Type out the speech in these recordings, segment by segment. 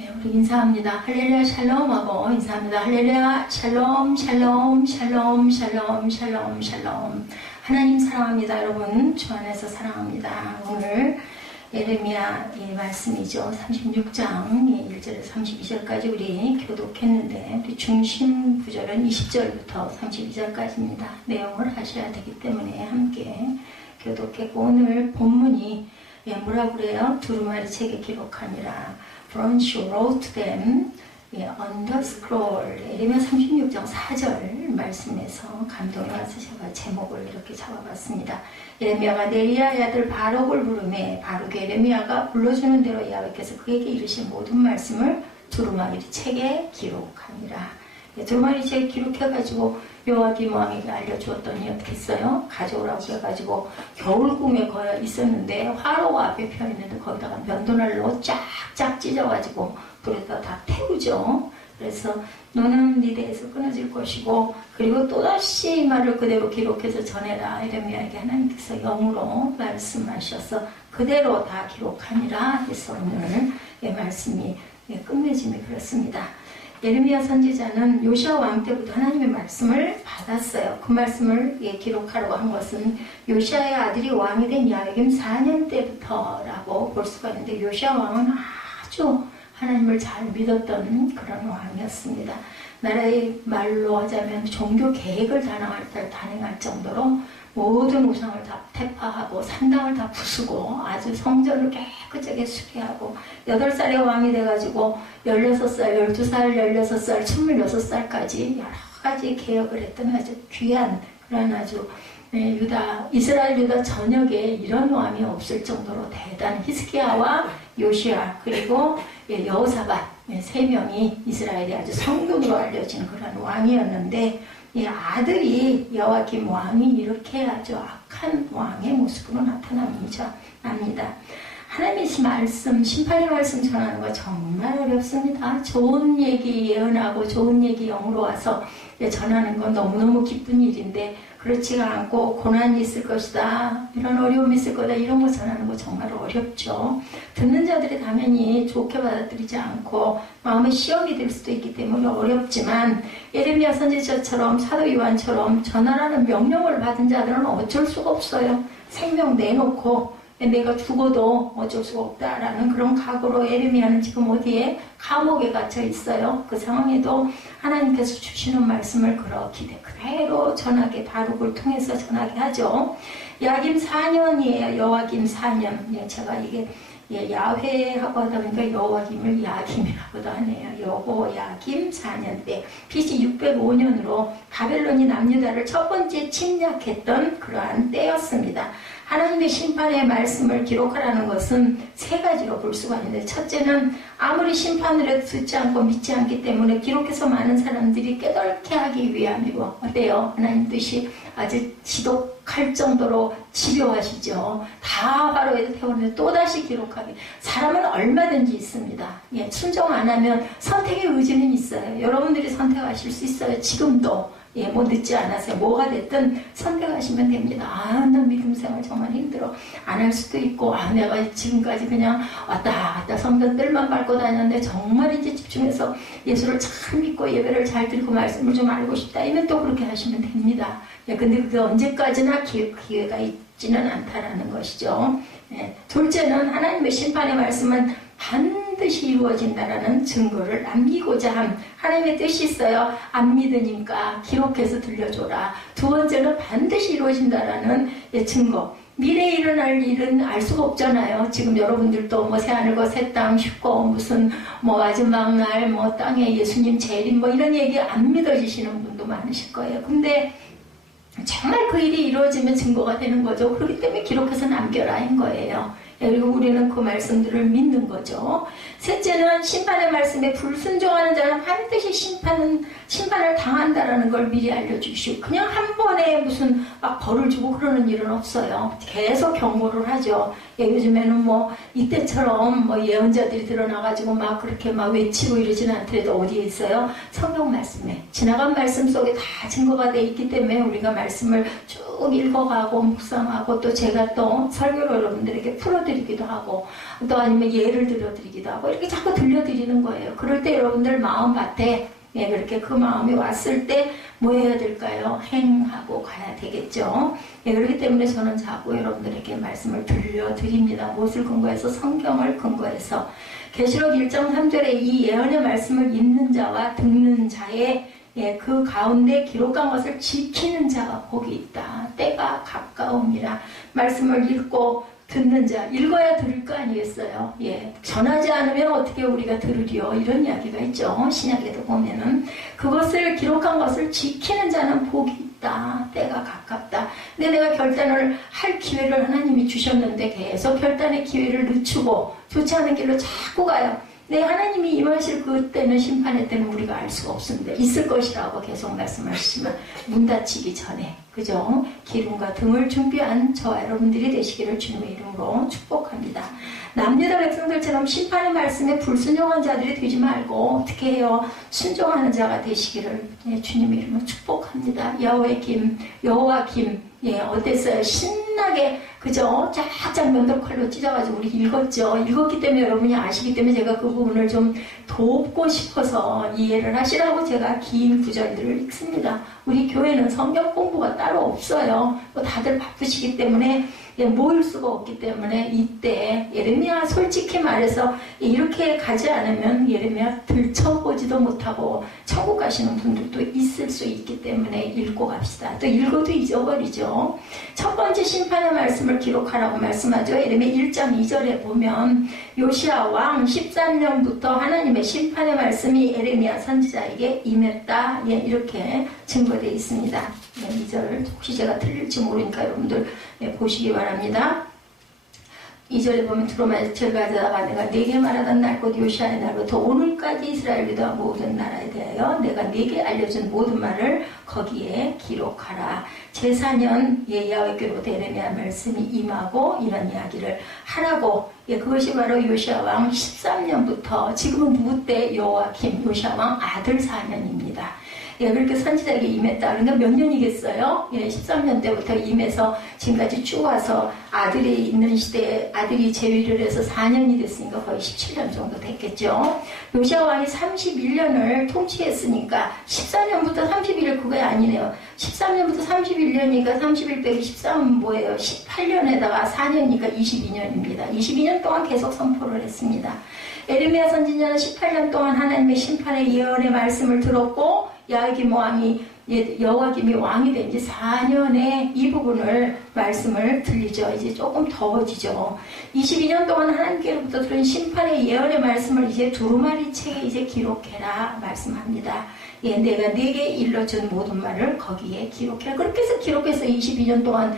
우리 인사합니다. 할렐루야 샬롬 하고 인사합니다. 할렐루야 샬롬 샬롬 샬롬 샬롬 샬롬 샬롬. 하나님 사랑합니다. 여러분 주 안에서 사랑합니다. 오늘 예레미야 말씀이죠. 36장 1절에서 32절까지 우리 교독했는데 우리 중심 구절은 20절부터 32절까지입니다. 내용을 하셔야 되기 때문에 함께 교독했고 오늘 본문이 뭐라고 그래요? 두루마리 책에 기록하니라. Bronze wrote them on the scroll. 예레미야 36장 4절 말씀에서 감동이 와서 제가 제목을 이렇게 잡아봤습니다. 예레미야가 네리야의 아들 바룩을 부르매 바룩 예레미야가 불러주는 대로 야훼께서 그에게 이르신 모든 말씀을 두루마리 책에 기록하니라. 두루마리 책에 기록해가지고 요아김 왕에게 알려주었더니 어떻게 했어요? 가져오라고 해가지고 겨울궁에 거여 있었는데 화로가 앞에 펴있는데 거기다가 면도날로 쫙쫙 찢어가지고 불에다 다 태우죠. 그래서 너는 네 대에서 끊어질 것이고 그리고 또다시 이 말을 그대로 기록해서 전해라. 예레미야에게 하나님께서 영으로 말씀하셔서 그대로 다 기록하니라 해서 오늘 말씀이 끝맺음이 그렇습니다. 예레미야 선지자는 요시야 왕 때부터 하나님의 말씀을 받았어요. 그 말씀을 기록하려고 한 것은 요시야의 아들이 왕이 된 야훼김 4년 때부터라고 볼 수가 있는데 요시야 왕은 아주 하나님을 잘 믿었던 그런 왕이었습니다. 나라의 말로 하자면 종교 계획을 단행할 정도로 모든 우상을 다 태파하고 산당을 다 부수고 아주 성전을 깨끗하게 수리하고 8살에 왕이 돼가지고 16살, 12살, 16살, 26살까지 여러 가지 개혁을 했던 아주 귀한 그런 아주 이스라엘 유다 전역에 이런 왕이 없을 정도로 대단 히스기야와 요시야 그리고 여호사밧 3명이 이스라엘의 아주 성군으로 알려진 그런 왕이었는데 이 아들이 여호야김 왕이 이렇게 아주 악한 왕의 모습으로 나타납니다. 하나님의 말씀, 심판의 말씀 전하는 거 정말 어렵습니다. 좋은 얘기 예언하고 좋은 얘기 영으로 와서 전하는 건 너무너무 기쁜 일인데 그렇지가 않고 고난이 있을 것이다, 이런 어려움이 있을 거다, 이런 거 전하는 거 정말 어렵죠. 듣는 자들이 당연히 좋게 받아들이지 않고 마음의 시험이 될 수도 있기 때문에 어렵지만 예레미야 선지자처럼 사도 요한처럼 전하라는 명령을 받은 자들은 어쩔 수가 없어요. 생명 내놓고 내가 죽어도 어쩔 수가 없다라는 그런 각오로 예레미야는 지금 어디에? 감옥에 갇혀 있어요. 그 상황에도 하나님께서 주시는 말씀을 그렇게 그대로 전하게 바룩을 통해서 전하게 하죠. 야김 4년이에요. 여호야김 4년. 제가 이게 야훼하고 하다 보니까 여호야김을 야김이라고도 하네요. 여호야김 4년 때 BC 605년으로 바벨론이 남유다를 첫 번째 침략했던 그러한 때였습니다. 하나님의 심판의 말씀을 기록하라는 것은 3가지로 볼 수가 있는데 첫째는 아무리 심판을 해도 듣지 않고 믿지 않기 때문에 기록해서 많은 사람들이 깨닫게 하기 위함이고 어때요? 하나님 뜻이 아주 지독할 정도로 집요하시죠. 다 바로에도 태우는데 또다시 기록하기. 사람은 얼마든지 있습니다. 순종 안 하면 선택의 의지는 있어요. 여러분들이 선택하실 수 있어요. 지금도. 뭐 늦지 않아서 뭐가 됐든 선택하시면 됩니다. 나 믿음 생활 정말 힘들어. 안 할 수도 있고, 내가 지금까지 그냥 왔다 갔다 성전들만 밟고 다녔는데 정말 이제 집중해서 예수를 잘 믿고 예배를 잘 드리고 말씀을 좀 알고 싶다. 이면 또 그렇게 하시면 됩니다. 근데 그게 언제까지나 기회가 있지는 않다라는 것이죠. 둘째는 하나님의 심판의 말씀은 반드시 이루어진다라는 증거를 남기고자 함. 하나님의 뜻이 있어요. 안 믿으니까 기록해서 들려줘라. 두 번째는 반드시 이루어진다라는 증거. 미래에 일어날 일은 알 수가 없잖아요. 지금 여러분들도 뭐 새하늘과 새 땅 슈퍼 무슨 뭐 마지막 날 뭐 땅에 예수님 재림 뭐 이런 얘기 안 믿어지시는 분도 많으실 거예요. 근데 정말 그 일이 이루어지면 증거가 되는 거죠. 그렇기 때문에 기록해서 남겨라인 거예요. 그리고 우리는 그 말씀들을 믿는 거죠. 셋째는 심판의 말씀에 불순종하는 자는 반드시 심판을 당한다라는 걸 미리 알려주시고 그냥 한 번에 무슨 막 벌을 주고 그러는 일은 없어요. 계속 경고를 하죠. 요즘에는 뭐 이때처럼 뭐 예언자들이 드러나가지고 막 그렇게 막 외치고 이러지는 않더라도 어디에 있어요? 성경 말씀에 지나간 말씀 속에 다 증거가 돼 있기 때문에 우리가 말씀을 쭉 읽어가고 묵상하고 또 제가 또 설교로 여러분들에게 풀어드리기도 하고 또 아니면 예를 들어드리기도 하고 이렇게 자꾸 들려드리는 거예요. 그럴 때 여러분들 마음밭에 그렇게 그 마음이 왔을 때 뭐 해야 될까요? 행하고 가야 되겠죠. 그렇기 때문에 저는 자꾸 여러분들에게 말씀을 들려드립니다. 무엇을 근거해서? 성경을 근거해서. 계시록 1장 3절에 이 예언의 말씀을 읽는 자와 듣는 자의 그 가운데 기록한 것을 지키는 자가 복이 있다. 때가 가까움이라. 말씀을 읽고 듣는 자, 읽어야 들을 거 아니겠어요? 전하지 않으면 어떻게 우리가 들으리요? 이런 이야기가 있죠. 신약에도 보면은. 그것을 기록한 것을 지키는 자는 복이 있다. 때가 가깝다. 근데 내가 결단을 할 기회를 하나님이 주셨는데 계속 결단의 기회를 늦추고 좋지 않은 길로 자꾸 가요. 네, 하나님이 임하실 그때는 심판의 때는 우리가 알 수가 없습니다. 있을 것이라고 계속 말씀하시지만 문 닫히기 전에 그죠? 기름과 등을 준비한 저와 여러분들이 되시기를 주님의 이름으로 축복합니다. 남유다 백성들처럼 심판의 말씀에 불순종한 자들이 되지 말고 어떻게 해요? 순종하는 자가 되시기를 주님의 이름으로 축복합니다. 여호와김 어땠어요? 신나게 그죠? 쫙쫙 면도칼로 찢어가지고 우리 읽었죠. 읽었기 때문에 여러분이 아시기 때문에 제가 그 부분을 좀 돕고 싶어서 이해를 하시라고 제가 긴 구절들을 읽습니다. 우리 교회는 성경 공부가 따로 없어요. 다들 바쁘시기 때문에 모일 수가 없기 때문에 이때 예레미야 솔직히 말해서 이렇게 가지 않으면 예레미야 들춰보지도 못하고 천국 가시는 분들도 있을 수 있기 때문에 읽고 갑시다. 또 읽어도 잊어버리죠. 첫 번째 심판의 말씀을 기록하라고 말씀하죠. 예레미야 1장 2절에 보면 요시야 왕 13년부터 하나님의 심판의 말씀이 예레미야 선지자에게 임했다. 이렇게 증거되어 있습니다. 2절 혹시 제가 틀릴지 모르니까 여러분들 보시기 바랍니다. 2절에 보면 두루마리 가져다가 내가 네게 말하던 날 곧 요시아의 날부터 오늘까지 이스라엘 유다 모든 나라에 대하여 내가 네게 알려준 모든 말을 거기에 기록하라. 제4년 야훼께로부터 예레미야 말씀이 임하고 이런 이야기를 하라고. 그것이 바로 요시아 왕 13년부터 지금은 누구 때? 여호와김 요시아 왕 아들 4년입니다. 그렇게 선지자에게 임했다. 그러니까 몇 년이겠어요? 13년 때부터 임해서 지금까지 쭉 와서 아들이 있는 시대에 아들이 재위를 해서 4년이 됐으니까 거의 17년 정도 됐겠죠. 요시아 왕이 31년을 통치했으니까 14년부터 31일 그게 아니네요. 13년부터 31년이니까 31 빼기 13은 뭐예요? 18년에다가 4년이니까 22년입니다. 22년 동안 계속 선포를 했습니다. 예레미야 선지자는 18년 동안 하나님의 심판의 예언의 말씀을 들었고 여호와김이 왕이 된 지 4년에 이 부분을 말씀을 들리죠. 이제 조금 더워지죠. 22년 동안 하나님께로부터 들은 심판의 예언의 말씀을 이제 두루마리 책에 이제 기록해라 말씀합니다. 내가 네게 일러준 모든 말을 거기에 기록해라. 그렇게 해서 기록해서 22년 동안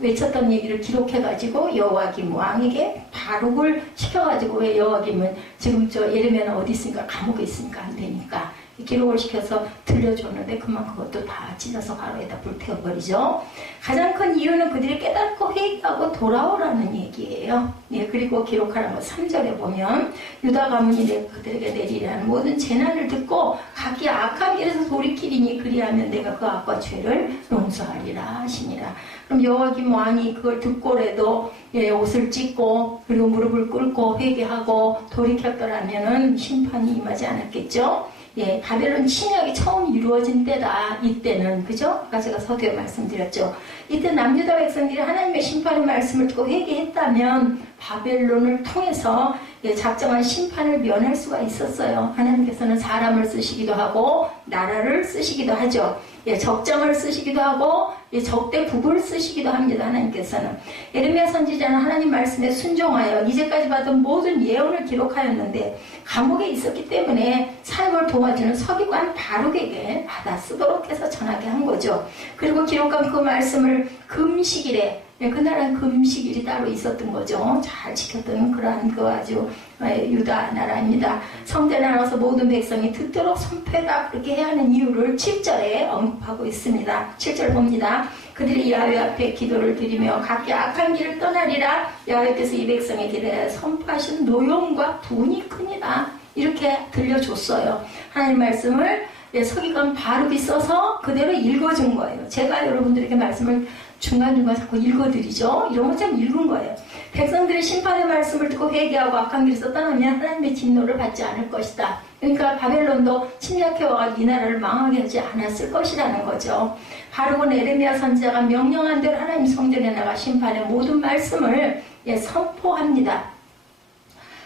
외쳤던 얘기를 기록해가지고 여호와김 왕에게 바룩을 시켜가지고 왜 여호와김은 지금 예레미야는 어디 있으니까 감옥에 있으니까 안 되니까 기록을 시켜서 들려줬는데 그만 그것도 다 찢어서 가루에다 불태워버리죠. 가장 큰 이유는 그들이 깨닫고 회개하고 돌아오라는 얘기예요. 그리고 기록하라는 거 3절에 보면 유다 가문이 그들에게 내리라는 모든 재난을 듣고 각기 악한 길에서 돌이키리니 그리하면 내가 그 악과 죄를 용서하리라 하시니라. 그럼 여호와김 왕이 그걸 듣고라도 옷을 찢고 그리고 무릎을 꿇고 회개하고 돌이켰더라면은 심판이 임하지 않았겠죠. 바벨론 침략이 처음 이루어진 때다. 이때는 그죠? 아까 제가 서두에 말씀드렸죠. 이때 남유다 백성들이 하나님의 심판의 말씀을 듣고 회개했다면 바벨론을 통해서 작정한 심판을 면할 수가 있었어요. 하나님께서는 사람을 쓰시기도 하고 나라를 쓰시기도 하죠. 적장을 쓰시기도 하고 적대 국을 쓰시기도 합니다. 하나님께서는. 예레미야 선지자는 하나님 말씀에 순종하여 이제까지 받은 모든 예언을 기록하였는데 감옥에 있었기 때문에 사역을 도와주는 서기관 바룩에게 받아 쓰도록 해서 전하게 한 거죠. 그리고 기록한 그 말씀을 금식일에 예, 그날은 금식일이 따로 있었던 거죠. 잘 지켰던 그러한 그 아주 유다 나라입니다. 성전에 나와서 모든 백성이 듣도록 선포해라 그렇게 해야 하는 이유를 7절에 언급하고 있습니다. 7절 봅니다. 그들이 야훼 앞에 기도를 드리며 각기 악한 길을 떠나리라. 야훼께서 이 백성에게 대해 선포하신 노용과 분이 크니라. 이렇게 들려줬어요. 하나님 말씀을 서기관 바룩이 써서 그대로 읽어준 거예요. 제가 여러분들에게 말씀을 중간중간 자꾸 읽어드리죠. 이런 것처럼 읽은 거예요. 백성들이 심판의 말씀을 듣고 회개하고 악한 길에서 떠나면 하나님의 진노를 받지 않을 것이다. 그러니까 바벨론도 침략해와가지고 이 나라를 망하게 하지 않았을 것이라는 거죠. 바룩은 에레미야 선지자가 명령한 대로 하나님 성전에 나가 심판의 모든 말씀을 선포합니다.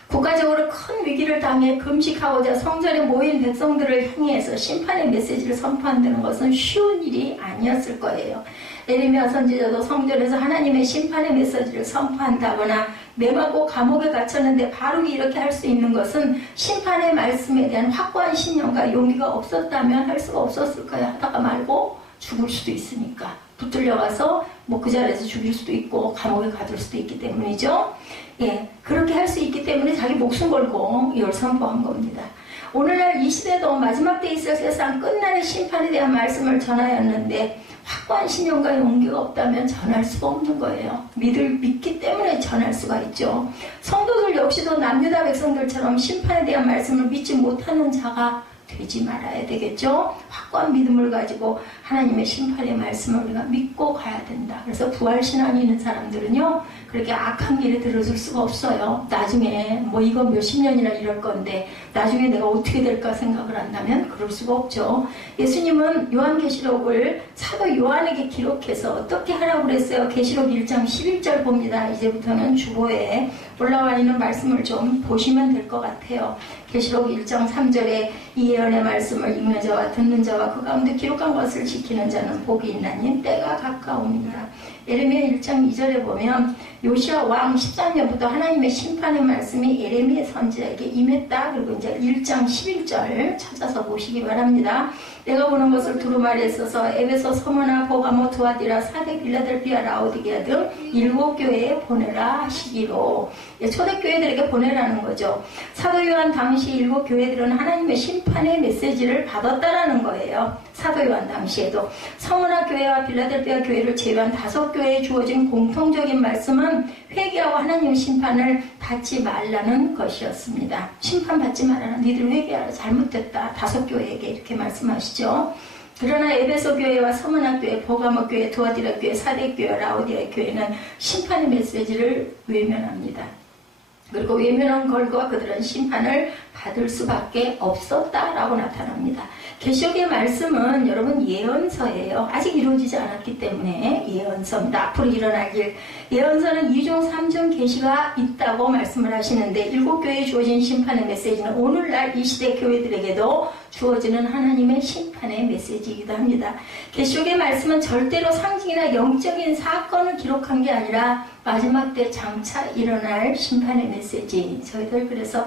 국가적으로 큰 위기를 당해 금식하고자 성전에 모인 백성들을 향해서 심판의 메시지를 선포한다는 것은 쉬운 일이 아니었을 거예요. 에레미야 선지자도 성전에서 하나님의 심판의 메시지를 선포한다거나 매맞고 감옥에 갇혔는데 바룩이 이렇게 할 수 있는 것은 심판의 말씀에 대한 확고한 신념과 용기가 없었다면 할 수가 없었을 거예요. 하다가 말고 죽을 수도 있으니까. 붙들려가서 그 자리에서 죽일 수도 있고 감옥에 가둘 수도 있기 때문이죠. 예, 그렇게 할 수 있기 때문에 자기 목숨 걸고 이걸 선포한 겁니다. 오늘날 이 시대도 마지막 때 있을 세상 끝날의 심판에 대한 말씀을 전하였는데 확고한 신념과 용기가 없다면 전할 수가 없는 거예요. 믿기 때문에 전할 수가 있죠. 성도들 역시도 남유다 백성들처럼 심판에 대한 말씀을 믿지 못하는 자가 되지 말아야 되겠죠. 확고한 믿음을 가지고 하나님의 심판의 말씀을 우리가 믿고 가야 된다. 그래서 부활신앙이 있는 사람들은요, 그렇게 악한 길에 들어줄 수가 없어요. 나중에 이거 몇십 년이나 이럴 건데 나중에 내가 어떻게 될까 생각을 한다면 그럴 수가 없죠. 예수님은 요한계시록을 사도 요한에게 기록해서 어떻게 하라고 그랬어요? 계시록 1장 11절 봅니다. 이제부터는 주보에 올라와 있는 말씀을 좀 보시면 될 것 같아요. 계시록 1장 3절에 이 예언의 말씀을 읽는 자와 듣는 자와 그 가운데 기록한 것을 지키는 자는 복이 있나니 때가 가까웁니다. 예레미야 1장 2절에 보면 요시야 왕 13년부터 하나님의 심판의 말씀이 예레미야 선지자에게 임했다. 그리고 이제 1장 11절 찾아서 보시기 바랍니다. 내가 보는 것을 두루마리에 써서 에베소, 서머나, 보가모, 두아디라, 사데, 빌라델피아, 라오디게아 등 7교회에 보내라 하시기로. 초대교회들에게 보내라는 거죠. 사도 요한 당시 7교회들은 하나님의 심판의 메시지를 받았다라는 거예요. 사도 요한 당시에도. 서머나 교회와 빌라델피아 교회를 제외한 5교회에 주어진 공통적인 말씀은 회개하고 하나님의 심판을 받지 말라는 것이었습니다. 심판받지 말라는, 니들 회개하라, 잘못됐다. 5교회에게 이렇게 말씀하시죠. 그러나 에베소 교회와 서머나 교회, 보가모 교회, 두아디라 교회, 사데 교회, 라오디아 교회는 심판의 메시지를 외면합니다. 그리고 외면한 결과 그들은 심판을 받을 수밖에 없었다라고 나타납니다. 계시록의 말씀은 여러분 예언서예요. 아직 이루어지지 않았기 때문에 예언서입니다. 앞으로 일어날 일. 예언서는 2중 3중 계시가 있다고 말씀을 하시는데 7교회에 주어진 심판의 메시지는 오늘날 이 시대 교회들에게도 주어지는 하나님의 심판의 메시지이기도 합니다. 계시록의 말씀은 절대로 상징이나 영적인 사건을 기록한 게 아니라 마지막 때 장차 일어날 심판의 메시지. 저희들 그래서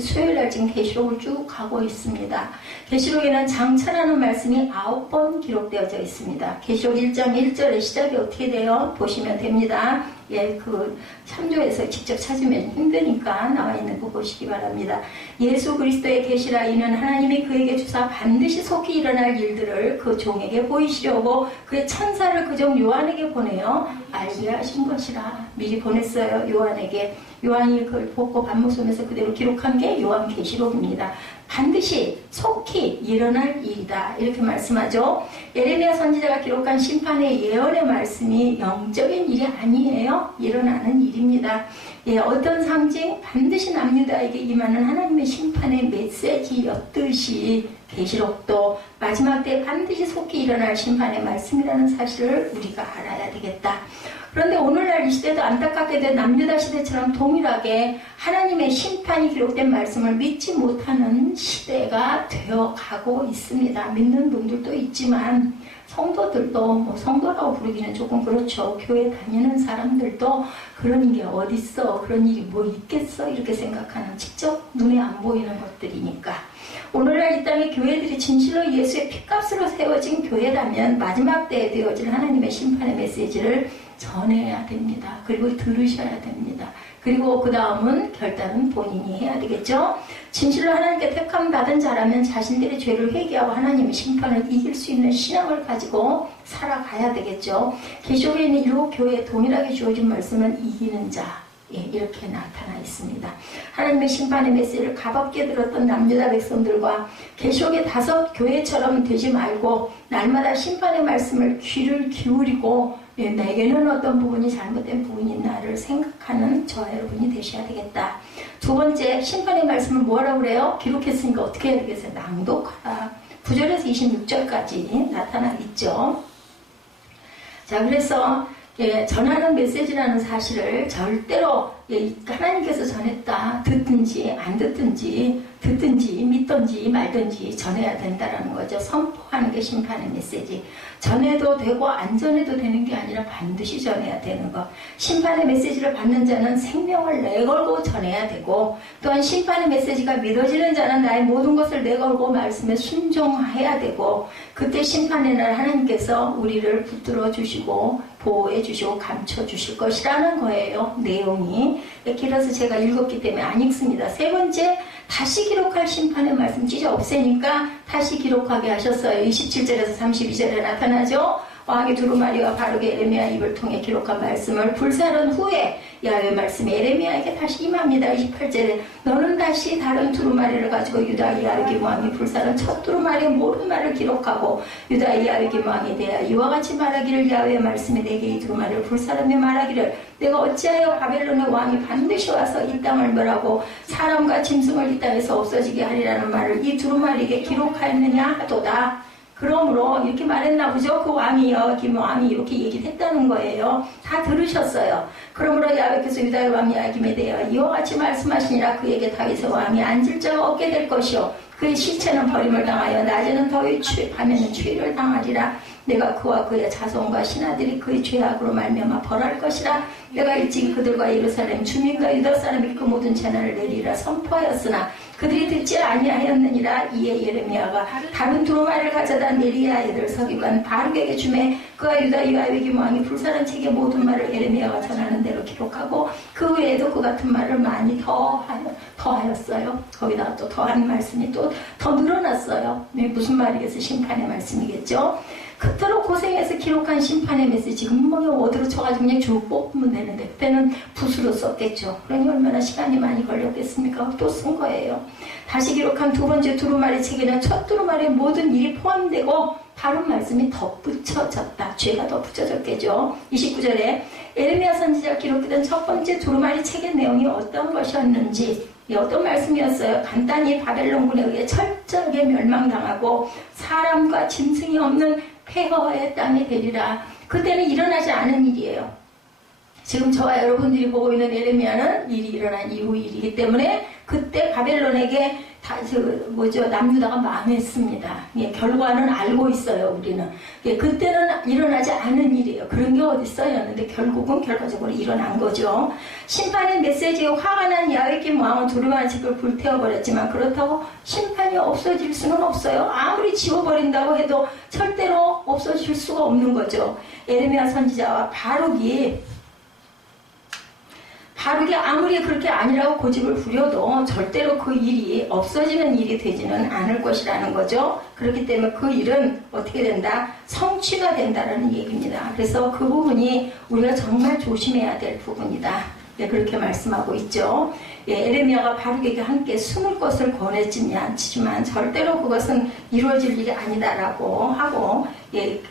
수요일날 지금 계시록을 쭉 가고 있습니다. 계시록에는 장차라는 말씀이 9번 기록되어져 있습니다. 계시록 1장 1절의 시작이 어떻게 돼요? 보시면 됩니다. 예, 그 참조해서 직접 찾으면 힘드니까 나와 있는 거 보시기 바랍니다. 예수 그리스도의 계시라 이는 하나님이 그에게 주사 반드시 속히 일어날 일들을 그 종에게 보이시려고 그의 천사를 그 종 요한에게 보내어 알게 하신 것이라. 미리 보냈어요. 요한에게. 요한이 그걸 보고 반목섬에서 그대로 기록한 게 요한계시록입니다. 반드시 속히 일어날 일이다. 이렇게 말씀하죠. 예레미야 선지자가 기록한 심판의 예언의 말씀이 영적인 일이 아니에요. 일어나는 일입니다. 예, 어떤 상징? 반드시 남유다에게 임하는 하나님의 심판의 메시지였듯이 계시록도 마지막 때 반드시 속히 일어날 심판의 말씀이라는 사실을 우리가 알아야 되겠다. 그런데 오늘날 이 시대도 안타깝게도 남유다 시대처럼 동일하게 하나님의 심판이 기록된 말씀을 믿지 못하는 시대가 되어가고 있습니다. 믿는 분들도 있지만 성도들도, 성도라고 부르기는 조금 그렇죠. 교회 다니는 사람들도 그런 게 어딨어, 그런 일이 뭐 있겠어 이렇게 생각하는, 직접 눈에 안 보이는 것들이니까. 오늘날 이 땅의 교회들이 진실로 예수의 피값으로 세워진 교회라면 마지막 때에 되어질 하나님의 심판의 메시지를 전해야 됩니다. 그리고 들으셔야 됩니다. 그리고 그 다음은 결단은 본인이 해야 되겠죠. 진실로 하나님께 택함 받은 자라면 자신들의 죄를 회개하고 하나님의 심판을 이길 수 있는 신앙을 가지고 살아가야 되겠죠. 계시록에 있는 7교회에 동일하게 주어진 말씀은 이기는 자, 이렇게 나타나 있습니다. 하나님의 심판의 메시지를 가볍게 들었던 남유다 백성들과 계시록의 5교회처럼 되지 말고 날마다 심판의 말씀을 귀를 기울이고 내게는 어떤 부분이 잘못된 부분이 있나를 생각하는 저와 여러분이 되셔야 되겠다. 두 번째, 심판의 말씀을 뭐라고 그래요? 기록했으니까 어떻게 해야 되겠어요? 낭독하라. 9절에서 26절까지 나타나 있죠. 자, 그래서 전하는 메시지라는 사실을 절대로 하나님께서 전했다, 듣든지 안 듣든지 믿든지 말든지 전해야 된다라는 거죠. 선포하는 게 심판의 메시지. 전해도 되고 안 전해도 되는 게 아니라 반드시 전해야 되는 것. 심판의 메시지를 받는 자는 생명을 내걸고 전해야 되고, 또한 심판의 메시지가 믿어지는 자는 나의 모든 것을 내걸고 말씀에 순종해야 되고, 그때 심판의 날 하나님께서 우리를 붙들어 주시고 보호해 주시고 감춰 주실 것이라는 거예요. 내용이 길어서 제가 읽었기 때문에 안 읽습니다. 세 번째, 다시 기록할 심판의 말씀 찢어 없애니까 다시 기록하게 하셨어요. 27절에서 32절에 나타나죠. 왕이 두루마리와 바룩의 에레미야 입을 통해 기록한 말씀을 불사른 후에 야훼 말씀이 에레미야에게 다시 임합니다. 28절에 너는 다시 다른 두루마리를 가지고 유다 야훼 왕이 불사른 첫 두루마리의 모든 말을 기록하고 유다 야훼 왕에 대하여 이와 같이 말하기를 야훼 말씀이 내게 이 두루마리를 불사르며 말하기를 내가 어찌하여 바벨론의 왕이 반드시 와서 이 땅을 멸하고 사람과 짐승을 이 땅에서 없어지게 하리라는 말을 이 두루마리에게 기록하였느냐 하도다. 그러므로 이렇게 말했나 보죠. 그 왕이요, 김왕이 이렇게 얘기했다는 거예요. 다 들으셨어요. 그러므로 야훼께서 유다의 왕 야김에 대하여 이와 같이 말씀하시니라. 그에게 다윗의 왕이 앉을 자가 없게 될 것이요 그의 시체는 버림을 당하여 낮에는 더위 밤에는 추위를 당하리라. 내가 그와 그의 자손과 신하들이 그의 죄악으로 말미암아 벌할 것이라. 내가 일찍 그들과 예루살렘 주민과 유다 사람이 그 모든 재난을 내리라 선포하였으나 그들이 듣지 아니하였느니라. 이에 예레미야가 다른 두루마리를 가져다 네리야 애들 서기관 바룩에게 주매 그와 유다 야훼 왕이 불사른 책의 모든 말을 예레미야가 전하는 대로 기록하고 그 외에도 그 같은 말을 많이 더하였어요. 거기다가 또 더한 말씀이 또 더 늘어났어요. 무슨 말이겠어요? 심판의 말씀이겠죠. 그토록 고생해서 기록한 심판의 메시지 금방에 워드로 쳐가지고 그냥 쭉 뽑으면 되는데 그때는 붓으로 썼겠죠. 그러니 얼마나 시간이 많이 걸렸겠습니까? 또 쓴 거예요. 다시 기록한 두 번째 두루마리 책에는 첫 두루마리의 모든 일이 포함되고 다른 말씀이 덧붙여졌다. 죄가 덧붙여졌겠죠. 29절에 에레미야 선지자가 기록했던 첫 번째 두루마리 책의 내용이 어떤 것이었는지, 어떤 말씀이었어요? 간단히 바벨론군에 의해 철저하게 멸망당하고 사람과 짐승이 없는 폐허의 땅이 되리라. 그때는 일어나지 않은 일이에요. 지금 저와 여러분들이 보고 있는 에레미야는 일이 일어난 이후 일이기 때문에 그때 바벨론에게 남유다가 망했습니다. 결과는 알고 있어요, 우리는. 그때는 일어나지 않은 일이에요. 그런 게 어딨어였는데 결국은 결과적으로 일어난 거죠. 심판의 메시지에 화가 난 야훼 왕은 두루마리 책을 불태워버렸지만 그렇다고 심판이 없어질 수는 없어요. 아무리 지워버린다고 해도 절대로 없어질 수가 없는 거죠. 에레미야 선지자와 바룩이 아무리 그렇게 아니라고 고집을 부려도 절대로 그 일이 없어지는 일이 되지는 않을 것이라는 거죠. 그렇기 때문에 그 일은 어떻게 된다? 성취가 된다라는 얘기입니다. 그래서 그 부분이 우리가 정말 조심해야 될 부분이다. 그렇게 말씀하고 있죠. 에레미야가 바룩에게 함께 숨을 것을 권했지만 절대로 그것은 이루어질 일이 아니다라고 하고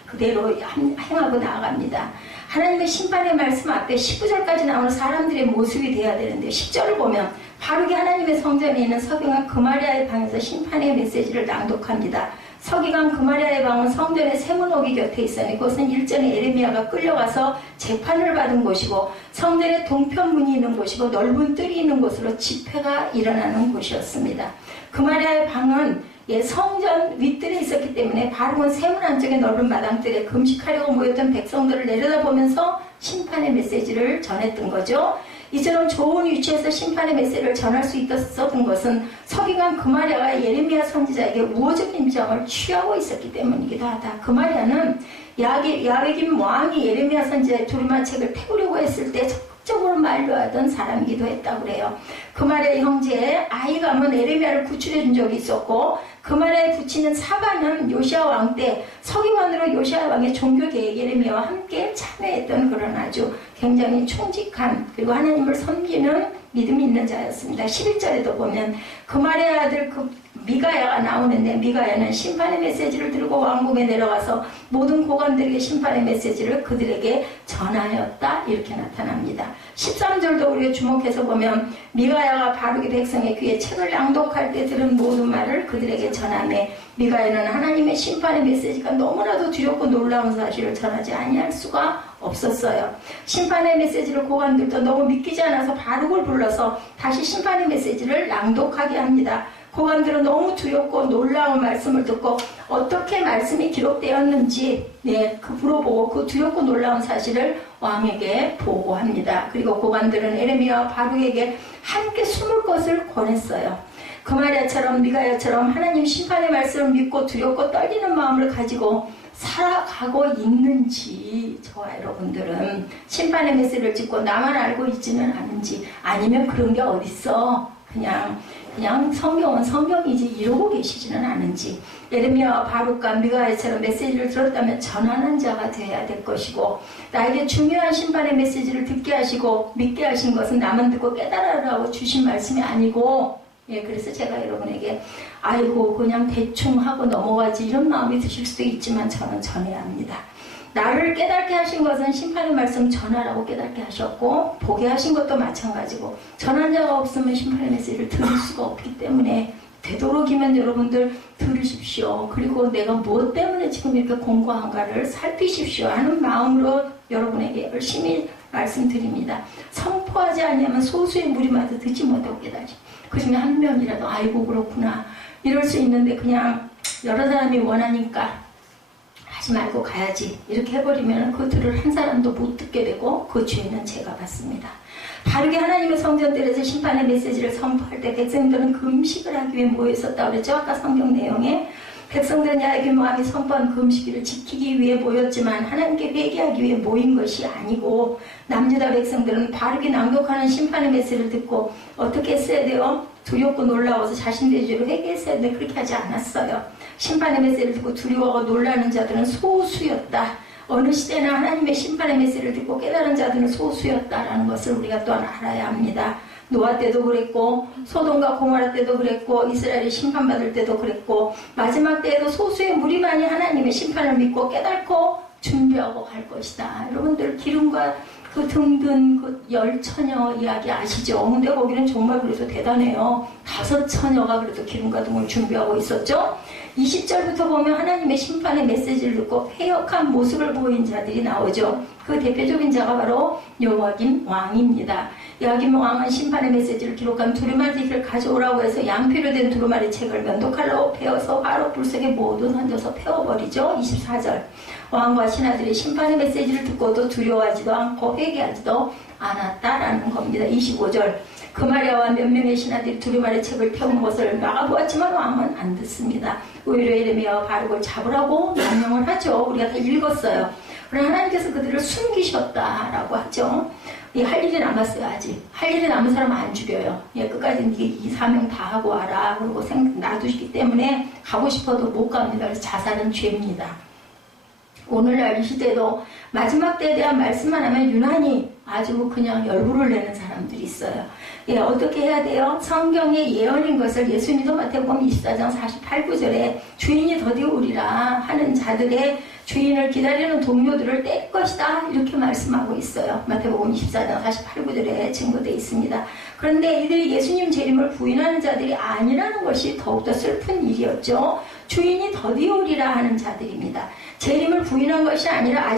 그대로 행하고 나아갑니다. 하나님의 심판의 말씀 앞에 19절까지 나오는 사람들의 모습이 돼야 되는데 10절을 보면 바룩이 하나님의 성전에 있는 서기관 그마리아의 방에서 심판의 메시지를 낭독합니다. 서기관 그마리아의 방은 성전의 세문호기 곁에 있으니 그것은 일전에 에레미야가 끌려가서 재판을 받은 곳이고 성전의 동편문이 있는 곳이고 넓은 뜰이 있는 곳으로 집회가 일어나는 곳이었습니다. 그마리아의 방은 성전 윗뜰에 있었기 때문에 바룩은 세문 안쪽의 넓은 마당뜰에 금식하려고 모였던 백성들을 내려다보면서 심판의 메시지를 전했던 거죠. 이처럼 좋은 위치에서 심판의 메시지를 전할 수 있었던 것은 서기관 그마랴가 예레미야 선지자에게 우호적 입장을 취하고 있었기 때문이기도 하다. 그마랴는 야베김 왕이 예레미야 선지자의 두루마리 책을 태우려고 했을 때 적극적으로 만류하던 사람이기도 했다고 그래요. 그마랴의 형제 아히감은 예레미야를 구출해 준 적이 있었고, 그마랴의 부친인 사바는 요시야 왕 때 서기관으로 요시야 왕의 종교개혁 예레미야와 함께 참여했던 그런 아주 굉장히 충직한, 그리고 하나님을 섬기는 믿음이 있는 자였습니다. 11절에도 보면 그마랴의 아들 미가야가 나오는데, 미가야는 심판의 메시지를 들고 왕궁에 내려가서 모든 고관들에게 심판의 메시지를 그들에게 전하였다, 이렇게 나타납니다. 13절도 우리가 주목해서 보면 미가야가 바룩의 백성의 귀에 책을 낭독할 때 들은 모든 말을 그들에게 전하며, 미가야는 하나님의 심판의 메시지가 너무나도 두렵고 놀라운 사실을 전하지 아니할 수가 없었어요. 심판의 메시지를 고관들도 너무 믿기지 않아서 바룩을 불러서 다시 심판의 메시지를 낭독하게 합니다. 고관들은 너무 두렵고 놀라운 말씀을 듣고 어떻게 말씀이 기록되었는지 물어보고 그 두렵고 놀라운 사실을 왕에게 보고합니다. 그리고 고관들은 에레미야와 바룩에게 함께 숨을 것을 권했어요. 그마랴처럼 미가야처럼 하나님 심판의 말씀을 믿고 두렵고 떨리는 마음을 가지고 살아가고 있는지, 저와 여러분들은 심판의 메시지를 듣고 나만 알고 있지는 않은지, 아니면 그런 게 어딨어, 그냥 성경은 성경이지 이러고 계시지는 않은지, 예레미야와 바룩과 미가야처럼 메시지를 들었다면 전하는 자가 되어야 될 것이고, 나에게 중요한 심판의 메시지를 듣게 하시고 믿게 하신 것은 나만 듣고 깨달으라고 주신 말씀이 아니고, 그래서 제가 여러분에게 아이고 그냥 대충 하고 넘어가지 이런 마음이 드실 수도 있지만 저는 전해야 합니다. 나를 깨닫게 하신 것은 심판의 말씀 전하라고 깨닫게 하셨고, 보게 하신 것도 마찬가지고, 전한 자가 없으면 심판의 메시지를 들을 수가 없기 때문에 되도록이면 여러분들 들으십시오. 그리고 내가 무엇 때문에 지금 이렇게 공부한가를 살피십시오 하는 마음으로 여러분에게 열심히 말씀드립니다. 선포하지 않으면 소수의 무리마다 듣지 못하고 깨달으시. 그 중에 한 명이라도 아이고 그렇구나 이럴 수 있는데, 그냥 여러 사람이 원하니까 하지 말고 가야지 이렇게 해버리면 그 들을 한 사람도 못 듣게 되고 그 죄는 제가 받습니다. 바르게 하나님의 성전들에서 심판의 메시지를 선포할 때 백성들은 금식을 하기 위해 모여 있었다고 그랬죠. 아까 성경 내용에 백성들은 야베김 왕이 선포한 금식일을 지키기 위해 모였지만 하나님께 회개하기 위해 모인 것이 아니고, 남유다 백성들은 바르게 낭독하는 심판의 메시지를 듣고 어떻게 했어야 돼요? 두렵고 놀라워서 자신들의 죄로 회개했어야 돼. 그렇게 하지 않았어요. 심판의 메시지를 듣고 두려워하고 놀라는 자들은 소수였다. 어느 시대나 하나님의 심판의 메시지를 듣고 깨달은 자들은 소수였다라는 것을 우리가 또한 알아야 합니다. 노아 때도 그랬고, 소돔과 고모라 때도 그랬고, 이스라엘이 심판받을 때도 그랬고, 마지막 때에도 소수의 무리만이 하나님의 심판을 믿고 깨닫고 준비하고 갈 것이다. 여러분들 기름과 그 등등 그 10처녀 이야기 아시죠? 근데 거기는 정말 그래서 대단해요. 5처녀가 그래도 기름과 등을 준비하고 있었죠. 20절부터 보면 하나님의 심판의 메시지를 듣고 패역한 모습을 보인 자들이 나오죠. 그 대표적인 자가 바로 여호야김 왕입니다. 여호야김 왕은 심판의 메시지를 기록한 두루마리를 가져오라고 해서 양피로 된 두루마리 책을 면도칼로 베어서 바로 불속에 모두 던져서 태워버리죠. 24절. 왕과 신하들이 심판의 메시지를 듣고도 두려워하지도 않고 회개하지도 않았다라는 겁니다. 25절. 그마랴와 몇 명의 신하들이 두루마리 책을 태운 것을 막아보았지만 왕은 안 듣습니다. 오히려 예레미야와 바룩을 잡으라고 명령을 하죠. 우리가 다 읽었어요. 그러나 하나님께서 그들을 숨기셨다라고 하죠. 할 일이 남았어요. 아직 할 일이 남은 사람은 안 죽여요. 끝까지 이 사명 다 하고 와라 그러고 놔두시기 때문에 가고 싶어도 못 갑니다. 그래서 자살은 죄입니다. 오늘날 이 시대도 마지막 때에 대한 말씀만 하면 유난히 아주 그냥 열불을 내는 사람들이 있어요. 어떻게 해야 돼요? 성경의 예언인 것을 예수님도 마태복음 24장 48, 9절에 주인이 더디오리라 하는 자들의 주인을 기다리는 동료들을 뗄 것이다 이렇게 말씀하고 있어요. 마태복음 24장 48, 9절에 증거되어 있습니다. 그런데 이들이 예수님 재림을 부인하는 자들이 아니라는 것이 더욱더 슬픈 일이었죠. 주인이 더디오리라 하는 자들입니다. 재림을 부인한 것이 아니라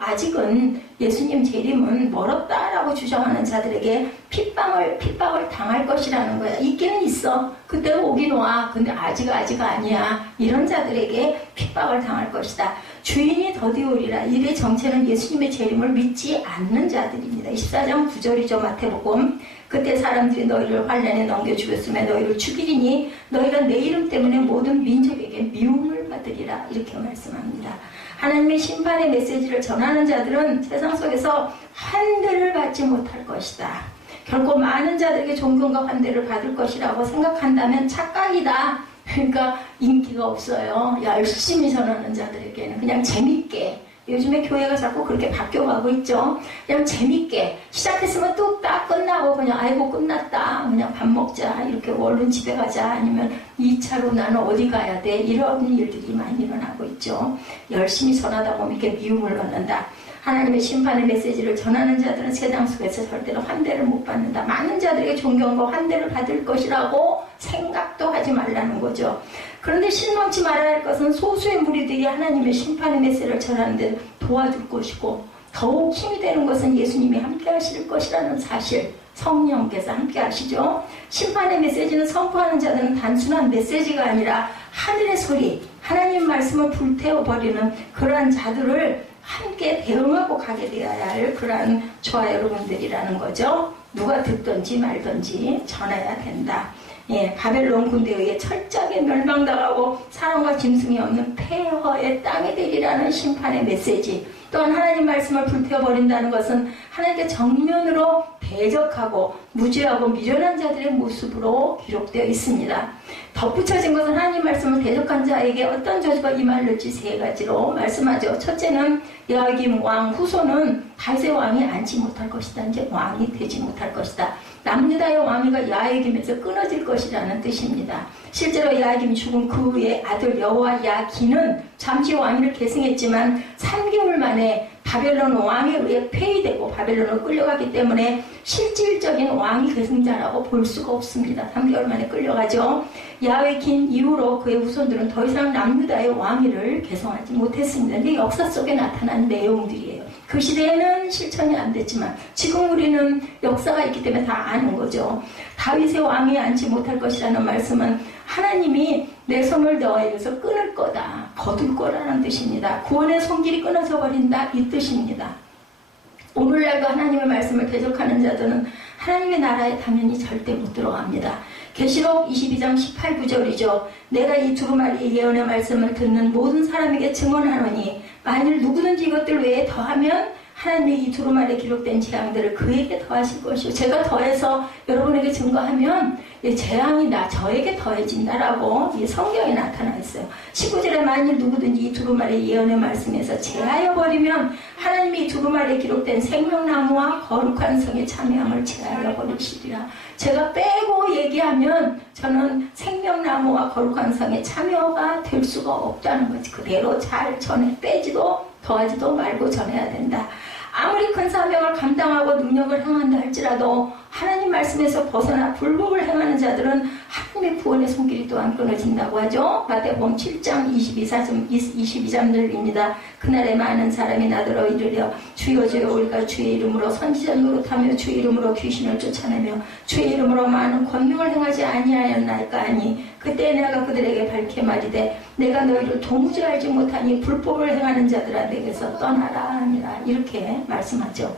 아직은 예수님 재림은 멀었다라고 주장하는 자들에게 핍박을 당할 것이라는 거야. 있기는 있어. 그때가 오긴 와. 근데 아직 아니야. 이런 자들에게 핍박을 당할 것이다. 주인이 더디오리라. 이들의 정체는 예수님의 재림을 믿지 않는 자들입니다. 24장 9절이죠. 마태복음. 그때 사람들이 너희를 환난에 넘겨 죽였으며 너희를 죽이리니 너희가 내 이름 때문에 모든 민족에게 미움을 받으리라. 이렇게 말씀합니다. 하나님의 심판의 메시지를 전하는 자들은 세상 속에서 환대를 받지 못할 것이다. 결코 많은 자들에게 존경과 환대를 받을 것이라고 생각한다면 착각이다. 그러니까 인기가 없어요. 열심히 전하는 자들에게는 그냥 재밌게, 요즘에 교회가 자꾸 그렇게 바뀌어가고 있죠. 그냥 재밌게 시작했으면 뚝딱 끝나고 그냥 아이고 끝났다, 그냥 밥 먹자, 이렇게 얼른 집에 가자, 아니면 2차로 나는 어디 가야 돼, 이런 일들이 많이 일어나고 있죠. 열심히 전하다 보면 이렇게 미움을 얻는다. 하나님의 심판의 메시지를 전하는 자들은 세상 속에서 절대로 환대를 못 받는다. 많은 자들에게 존경과 환대를 받을 것이라고 생각도 하지 말라는 거죠. 그런데 실망치 말아야 할 것은 소수의 무리들이 하나님의 심판의 메시지를 전하는 데 도와줄 것이고, 더욱 힘이 되는 것은 예수님이 함께 하실 것이라는 사실, 성령께서 함께 하시죠. 심판의 메시지는 선포하는 자들은 단순한 메시지가 아니라 하늘의 소리, 하나님 말씀을 불태워버리는 그러한 자들을 함께 대응하고 가게 되어야 할 그러한 저와 여러분들이라는 거죠. 누가 듣든지 말든지 전해야 된다. 예, 바벨론 군대에 의해 철저하게 멸망당하고 사람과 짐승이 없는 폐허의 땅이 되리라는 심판의 메시지, 또한 하나님 말씀을 불태워버린다는 것은 하나님께 정면으로 대적하고 무죄하고 미련한 자들의 모습으로 기록되어 있습니다. 덧붙여진 것은 하나님 말씀을 대적한 자에게 어떤 저주가 임할지 세 가지로 말씀하죠. 첫째는 여호야김 왕 후손은 다윗의 왕이 앉지 못할 것이다. 이제 왕이 되지 못할 것이다. 남유다의 왕위가 여호야김에서 끊어질 것이라는 뜻입니다. 실제로 여호야김이 죽은 그 후에 아들 여호야기는 잠시 왕위를 계승했지만 3개월 만에 바벨론 왕에 의해 폐위되고 바벨론으로 끌려가기 때문에 실질적인 왕위 계승자라고 볼 수가 없습니다. 3개월 만에 끌려가죠. 여호야긴 이후로 그의 후손들은 더 이상 남유다의 왕위를 계승하지 못했습니다. 근데 역사 속에 나타난 내용들이에요. 그 시대에는 실천이 안 됐지만 지금 우리는 역사가 있기 때문에 다 아는 거죠. 다윗의 왕이 앉지 못할 것이라는 말씀은 하나님이 내 손을 너에게서 끊을 거다, 거둘 거라는 뜻입니다. 구원의 손길이 끊어져 버린다, 이 뜻입니다. 오늘날도 하나님의 말씀을 대적하는 자들은 하나님의 나라에 당연히 절대 못 들어갑니다. 계시록 22장 18, 9절이죠. 내가 이 두루마리 예언의 말씀을 듣는 모든 사람에게 증언하노니 만일 누구든지 이것들 외에 더하면 하나님의 이 두루마리에 기록된 재앙들을 그에게 더하실 것이요. 제가 더해서 여러분에게 증거하면 재앙이 저에게 더해진다라고 성경에 나타나 있어요. 19절에 만일 누구든지 이 두루마리 예언의 말씀에서 제하여 버리면 하나님이 이 두루마리에 기록된 생명나무와 거룩한 성의 참여함을 제하여 버리시리라. 제가 빼고 얘기하면 저는 생명나무와 거룩한 성의 참여가 될 수가 없다는 거지. 그대로 잘 전해, 빼지도 더하지도 말고 전해야 된다. 아무리 큰 사명을 감당하고 능력을 행한다 할지라도 하나님 말씀에서 벗어나 불법을 행하는 자들은 하나님의 구원의 손길이 또한 끊어진다고 하죠. 마태복음 7장 22절입니다. 그날에 많은 사람이 나더러 이르려 주여 주여 우리가 주의 이름으로 선지자 노릇하며 주의 이름으로 귀신을 쫓아내며 주의 이름으로 많은 권능을 행하지 아니하였나이까 하니 그때 내가 그들에게 밝게 말이되 내가 너희를 도무지 알지 못하니 불법을 행하는 자들아 내게서 떠나라 하니라. 이렇게 말씀하죠.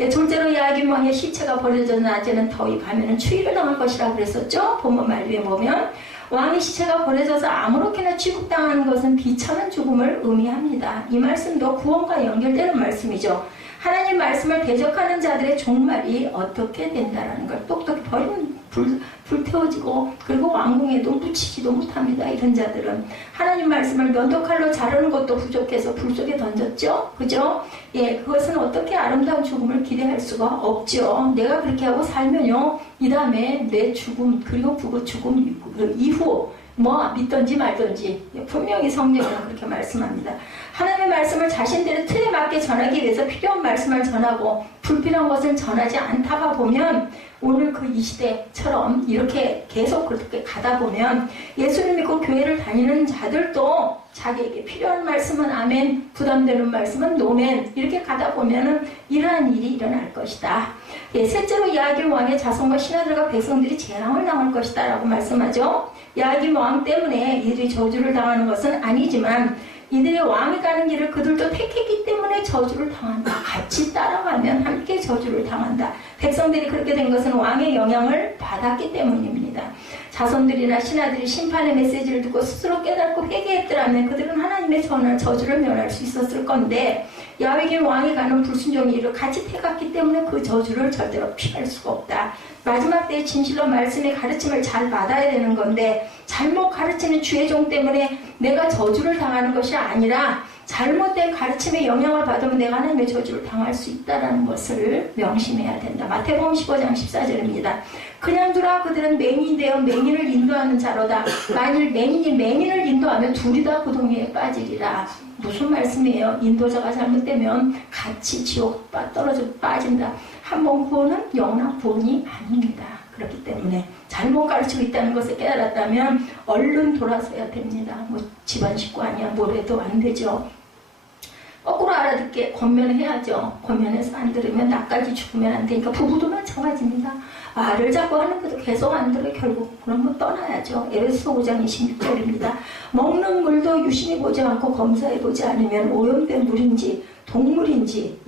예, 둘째로 여호야김 왕의 시체가 버려져 낮에는 더위, 밤에는 추위를 당할 것이라고 그랬었죠. 본문 말위에 보면 왕의 시체가 버려져서 아무렇게나 취급당하는 것은 비참한 죽음을 의미합니다. 이 말씀도 구원과 연결되는 말씀이죠. 하나님 말씀을 대적하는 자들의 종말이 어떻게 된다는 걸 똑똑히 버리면 불태워지고 그리고 왕궁에도 묻히지도 못합니다. 이런 자들은 하나님 말씀을 면도칼로 자르는 것도 부족해서 불 속에 던졌죠. 그죠? 예, 그것은 어떻게 아름다운 죽음을 기대할 수가 없죠. 내가 그렇게 하고 살면요, 이 다음에 내 죽음 그리고 그 죽음 이후 뭐 믿든지 말든지 분명히 성경은 그렇게 말씀합니다. 하나님의 말씀을 자신들의 틀에 맞게 전하기 위해서 필요한 말씀을 전하고 불필요한 것을 전하지 않다가 보면 오늘 그 이 시대처럼 이렇게 계속 그렇게 가다 보면 예수를 믿고 교회를 다니는 자들도 자기에게 필요한 말씀은 아멘, 부담되는 말씀은 노멘, 이렇게 가다 보면은 이러한 일이 일어날 것이다. 예, 셋째로 여호야김 왕의 자손과 신하들과 백성들이 재앙을 당할 것이다 라고 말씀하죠. 여호야김 왕 때문에 이들이 저주를 당하는 것은 아니지만 이들이 왕이 가는 길을 그들도 택했기 때문에 저주를 당한다. 같이 따라가면 함께 저주를 당한다. 백성들이 그렇게 된 것은 왕의 영향을 받았기 때문입니다. 자손들이나 신하들이 심판의 메시지를 듣고 스스로 깨닫고 회개했더라면 그들은 하나님의 저주를 면할 수 있었을 건데 야훼긴 왕이 가는 불순종의 일을 같이 택했기 때문에 그 저주를 절대로 피할 수가 없다. 마지막 때에 진실로 말씀의 가르침을 잘 받아야 되는 건데 잘못 가르치는 주의 종 때문에 내가 저주를 당하는 것이 아니라 잘못된 가르침의 영향을 받으면 내가 하나님의 저주를 당할 수 있다는 것을 명심해야 된다. 마태복음 15장 14절입니다. 그냥 두라 그들은 맹인이 되어 맹인을 인도하는 자로다. 만일 맹인이 맹인을 인도하면 둘이 다 그 동해에 빠지리라. 무슨 말씀이에요? 인도자가 잘못되면 같이 지옥 떨어져 빠진다. 한 번 구원은 영원한 구원이 아닙니다. 그렇기 때문에 잘못 가르치고 있다는 것을 깨달았다면 얼른 돌아서야 됩니다. 뭐 집안 식구 아니야 뭐래도 안 되죠. 거꾸로 알아듣게 권면해야죠. 권면해서 안 들으면 나까지 죽으면 안 되니까 부부도 마찬가지입니다. 말을 자꾸 하는데도 계속 안 들어 결국 그러면 떠나야죠. 에베소 5장 26절입니다. 먹는 물도 유심히 보지 않고 검사해 보지 않으면 오염된 물인지 동물인지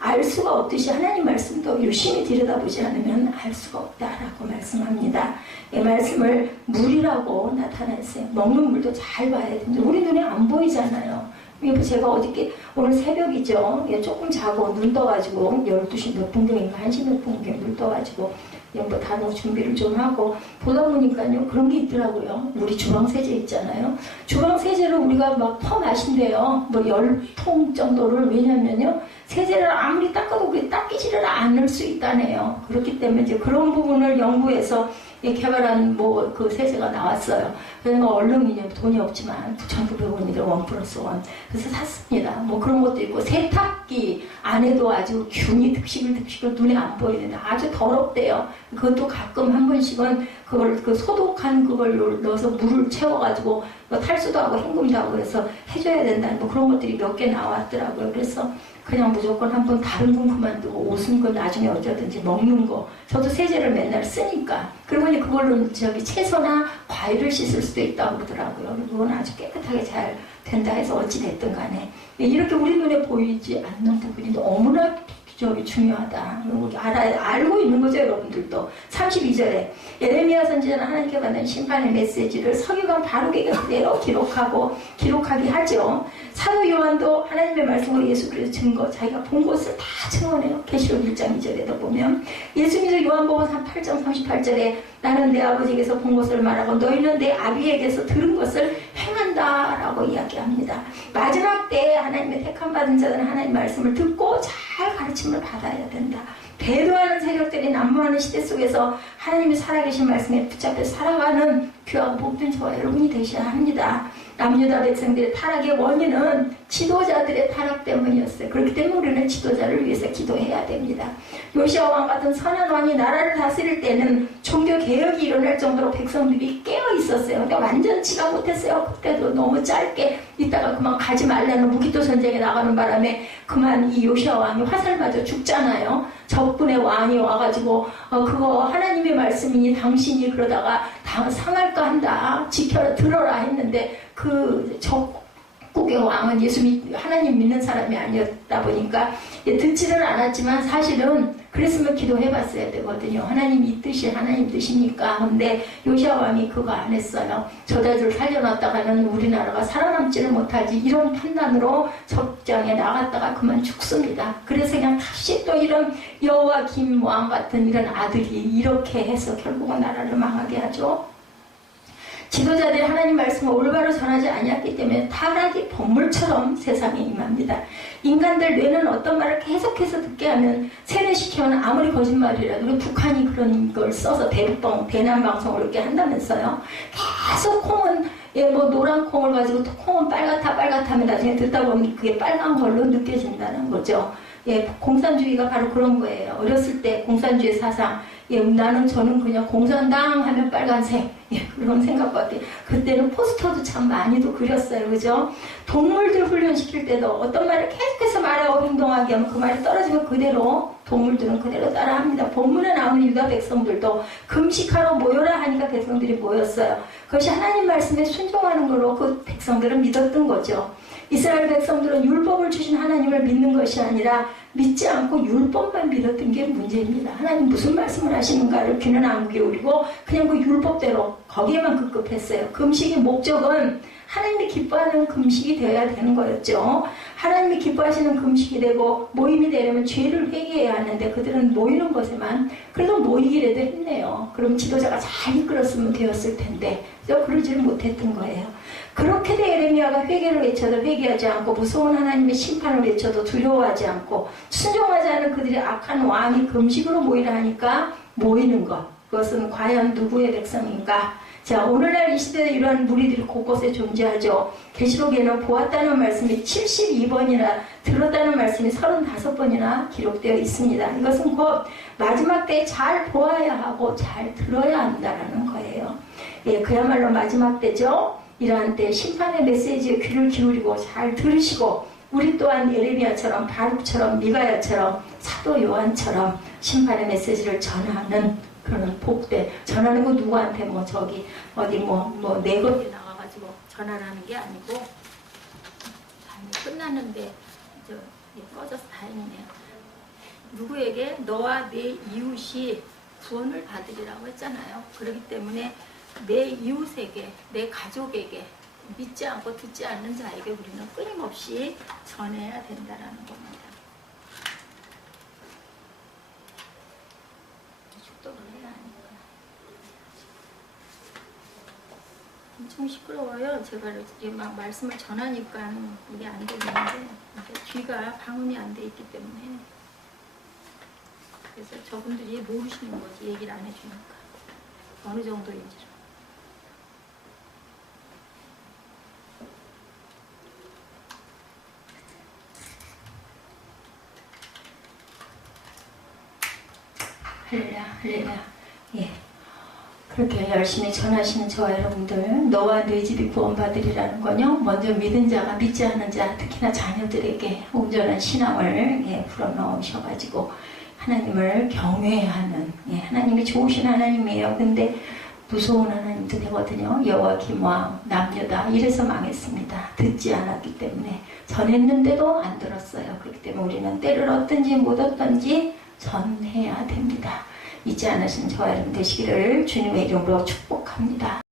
알 수가 없듯이 하나님 말씀도 유심히 들여다보지 않으면 알 수가 없다라고 말씀합니다. 이 말씀을 물이라고 나타냈어요. 먹는 물도 잘 봐야 됩니다. 우리 눈에 안 보이잖아요. 제가 어저께 오늘 새벽이죠. 조금 자고 눈 떠가지고 12시 몇 분경인가 1시 몇 분경 눈 떠가지고 뭐 단어 준비를 좀 하고 보다 보니까요 그런 게 있더라고요. 우리 주방세제 있잖아요. 주방세제를 우리가 막 퍼마신대요. 뭐 10통 정도를. 왜냐면요 세제를 아무리 닦아도 우리 닦이지를 않을 수 있다네요. 그렇기 때문에 이제 그런 부분을 연구해서 개발한 뭐 그 세제가 나왔어요. 그래서 얼른 이제 돈이 없지만 9,900원이더라고요. 1+1. 그래서 샀습니다. 뭐 그런 것도 있고 세탁기 안에도 아주 균이 득식을 눈에 안 보이는데 아주 더럽대요. 그것도 가끔 한 번씩은 그걸 소독한 그걸 넣어서 물을 채워가지고 탈수도 하고 헹굼도 하고 해서 해줘야 된다는 뭐 그런 것들이 몇 개 나왔더라고요. 그래서 그냥 무조건 한번 다른 건 그만두고 옷은 그 나중에 어쩌든지 먹는 거. 저도 세제를 맨날 쓰니까. 그리고 이제 그걸로 채소나 과일을 씻을 수도 있다고 그러더라고요. 그건 아주 깨끗하게 잘 된다 해서 어찌됐든 간에. 이렇게 우리 눈에 보이지 않는 부분이 너무나 중요하다. 알고 있는 거죠, 여러분들도. 32절에 예레미야 선지자는 하나님께 받는 심판의 메시지를 서기관 바룩에게 그대로 기록하게 하죠. 사도 요한도 하나님의 말씀으로 예수 그리스도 증거, 자기가 본 것을 다 증언해요. 계시록 1장 2절에도 보면 예수님도 요한복음 8장 38절에 나는 내 아버지에게서 본 것을 말하고 너희는 내 아비에게서 들은 것을 행한다라고 이야기합니다. 마지막 때에 하나님의 택함 받은 자들은 하나님의 말씀을 듣고 잘 가르침을 받아야 된다. 배도하는 세력들이 난무하는 시대 속에서 하나님이 살아계신 말씀에 붙잡혀 살아가는 귀하고 복된 저와 여러분이 되셔야 합니다. 남유다 백성들의 타락의 원인은 지도자들의 타락 때문이었어요. 그렇기 때문에 우리는 지도자를 위해서 기도해야 됩니다. 요시아 왕 같은 선한 왕이 나라를 다스릴 때는 종교 개혁이 일어날 정도로 백성들이 깨어 있었어요. 그러니까 완전 지각 못했어요. 그때도 너무 짧게 있다가 그만 가지 말라는 무기토 전쟁에 나가는 바람에 그만 이 요시아 왕이 화살 맞아 죽잖아요. 적군의 왕이 와가지고 그거 하나님의 말씀이니 당신이 그러다가 상할까 한다. 지켜라 들어라 했는데 그 적국의 왕은 하나님 믿는 사람이 아니었다 보니까 듣지를 않았지만 사실은 그랬으면 기도해봤어야 되거든요. 하나님 이 뜻이 하나님 뜻이니까. 근데 요시아 왕이 그거 안 했어요. 저자들 살려놨다가는 우리나라가 살아남지를 못하지. 이런 판단으로 적장에 나갔다가 그만 죽습니다. 그래서 그냥 다시 또 이런 여호와김 왕 같은 이런 아들이 이렇게 해서 결국은 나라를 망하게 하죠. 지도자들이 하나님 말씀을 올바로 전하지 아니했기 때문에 타락이 번물처럼 세상에 임합니다. 인간들 뇌는 어떤 말을 계속해서 듣게 하면 세뇌시키면 아무리 거짓말이라도 우리 북한이 그런 걸 써서 대남 방송을 이렇게 한다면서요. 계속 콩은 뭐 노란 콩을 가지고 또 콩은 빨갛다 하면 나중에 듣다 보면 그게 빨간 걸로 느껴진다는 거죠. 공산주의가 바로 그런 거예요. 어렸을 때 공산주의 사상 예, 저는 그냥 공산당 하면 빨간색, 예, 그런 생각밖에. 그때는 포스터도 참 많이도 그렸어요. 그죠? 동물들 훈련시킬 때도 어떤 말을 계속해서 말하고 행동하게 하면 그 말이 떨어지면 그대로, 동물들은 그대로 따라합니다. 본문에 나오는 유다 백성들도 금식하러 모여라 하니까 백성들이 모였어요. 그것이 하나님 말씀에 순종하는 걸로 그 백성들은 믿었던 거죠. 이스라엘 백성들은 율법을 주신 하나님을 믿는 것이 아니라 믿지 않고 율법만 믿었던 게 문제입니다. 하나님 무슨 말씀을 하시는가를 귀는 안 기울이고 그냥 그 율법대로 거기에만 급급했어요. 금식의 목적은 하나님이 기뻐하는 금식이 되어야 되는 거였죠. 하나님이 기뻐하시는 금식이 되고 모임이 되려면 죄를 회개해야 하는데 그들은 모이는 것에만 그래도 모이기라도 했네요. 그럼 지도자가 잘 이끌었으면 되었을 텐데 그러지를 못했던 거예요. 그렇게 에레미야가 회개를 외쳐도 회개하지 않고 무서운 하나님의 심판을 외쳐도 두려워하지 않고 순종하지 않은 그들의 악한 왕이 금식으로 모이라 하니까 모이는 것. 그것은 과연 누구의 백성인가? 자, 오늘날 이 시대에 이러한 무리들이 곳곳에 존재하죠. 계시록에는 보았다는 말씀이 72번이나 들었다는 말씀이 35번이나 기록되어 있습니다. 이것은 곧 마지막 때에 잘 보아야 하고 잘 들어야 한다는 거예요. 예, 그야말로 마지막 때죠. 이러한 때 심판의 메시지에 귀를 기울이고 잘 들으시고 우리 또한 예레미야처럼 바룩처럼 미가야처럼 사도 요한처럼 심판의 메시지를 전하는 그런 복대. 전하는 거 누구한테 뭐 저기 어디 네 곳에 나가가지고 전하라는 게 아니고 끝났는데 꺼져서 다행이네요. 누구에게 너와 내 이웃이 구원을 받으리라고 했잖아요. 그렇기 때문에 내 이웃에게, 내 가족에게, 믿지 않고 듣지 않는 자에게 우리는 끊임없이 전해야 된다는 겁니다. 축도를 해야 하니까. 엄청 시끄러워요. 제가 이렇게 막 말씀을 전하니까 이게 안 되는데 귀가 방음이 안 돼 있기 때문에 그래서 저분들이 모르시는 거지, 얘기를 안 해주니까 어느 정도인지를. 할렐루야, 할렐루야. 예. 그렇게 열심히 전하시는 저와 여러분들, 너와 네 집이 구원받으리라는 건요, 먼저 믿은 자가 믿지 않는 자, 특히나 자녀들에게 온전한 신앙을 불어넣으셔가지고 하나님을 경외하는, 하나님이 좋으신 하나님이에요. 근데 무서운 하나님도 되거든요. 여호와김 왕, 남유다 이래서 망했습니다. 듣지 않았기 때문에. 전했는데도 안 들었어요. 그렇기 때문에 우리는 때를 얻든지 못 얻든지 전해야 됩니다. 잊지 않으신 저와 여러분 되시기를 주님의 이름으로 축복합니다.